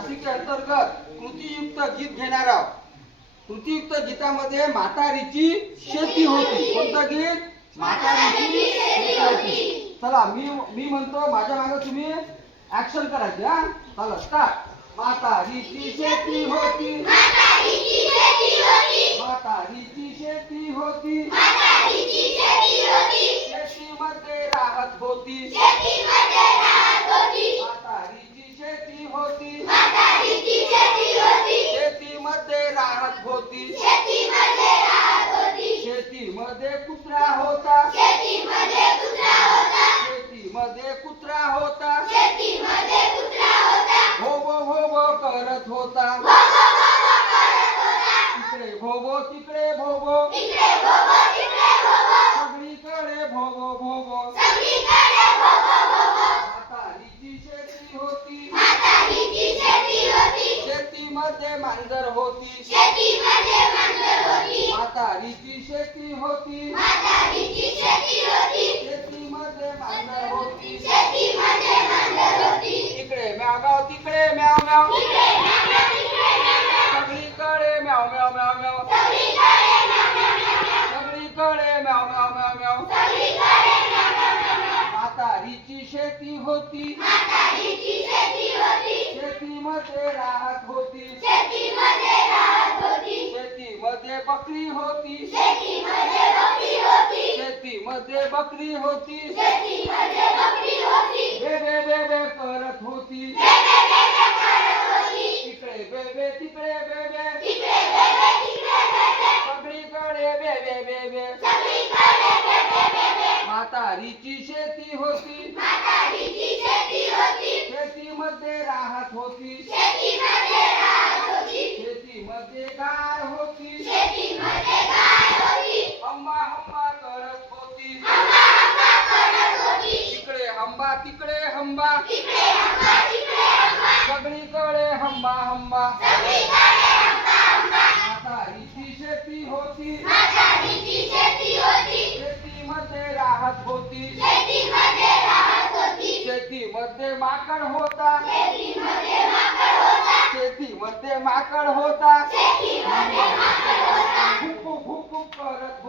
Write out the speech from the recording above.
मासिके अंतर्गत कृतीयुक्त गीत घेणार आहोत. कृतीयुक्त गीतामध्ये म्हातारीची शेती होती. कोणतं गीत? म्हातारीची शेती होती. चला मी म्हणतो, माझ्या मागे तुम्ही ऍक्शन करायची. हा चला स्टार्ट. म्हातारीची शेती होती, म्हातारीची शेती होती, म्हातारीची शेती होती, म्हातारीची शेती होती, शेतीमध्ये राहत होती, शेतीमध्ये राहत होती, म्हातारीची शेती होती, म्हातारीची शेती होती, शेतीमध्ये राहत होती, शेतीमध्ये राहत होती, शेतीमध्ये कुत्रा होता, शेतीमध्ये कुत्रा होता, शेतीमध्ये कुत्रा होता, शेतीमध्ये कुत्रा होता, भोबो भोबो करत होता, भोबो भोबो करत होता, तिकडे भोबो तिकडे भोबो, इकडे भोबो तिकडे भोबो, सगळीकडे भोबो भोबो. सगळीकडे भोबो भोबो, म्हातारीची शेती होती, म्हातारीची शेती होती, शेतीमध्ये मांजर होती, शेतीमध्ये मांजर होती, म्हातारीची शेती होती, म्हातारीची शेती होती, शेतीमध्ये मांजर होती, शेतीमध्ये मांजर होती, तिकडे म्याव म्याव तिकडे म्याव म्याव, इकडे म्याव तिकडे म्याव, सगळीकडे म्याव म्याव म्याव म्याव, सगळीकडे म्याव म्याव म्याव, सगळीकडे म्याव म्याव म्याव म्याव. सगळीकडे म्याव म्याव म्याव, म्हातारीची शेती होती, म्हातारीची शेती होती, शेतीमध्ये राहत होती, शेतीमध्ये राहत होती, शेतीमध्ये बकरी होती, शेतीमध्ये बकरी होती, शेतीमध्ये बकरी होती, शेतीमध्ये बकरी होती, बे बे बे बे करत होती, बे बे बे बे करत होती, इकडे बे बे तिकडे बे बे, इकडे बे बे तिकडे बे बे, सगळीकडे बे बे बे बे. सगळीकडे बे बे बे बे, म्हातारीची शेती होती, म्हातारीची शेती होती, शेतीमध्ये राहत होती, शेतीमध्ये राहत होती, शेतीमध्ये गाय होती, शेतीमध्ये गाय होती, हंबा हंबा करत होती, हंबा हंबा करत होती, इकडे हंबा तिकडे हंबा, इकडे हंबा तिकडे हंबा, सगळीकडे हंबा हंबा. सगळीकडे हंबा हंबा, म्हातारीची शेती होती, म्हातारीची शेती होती, शेतीमध्ये राहत होती, शेतीमध्ये राहत होती, शेतीमध्ये माकड होता, शेतीमध्ये माकड होता, शेतीमध्ये माकड होता, शेतीमध्ये माकड होता, भुक भुक करत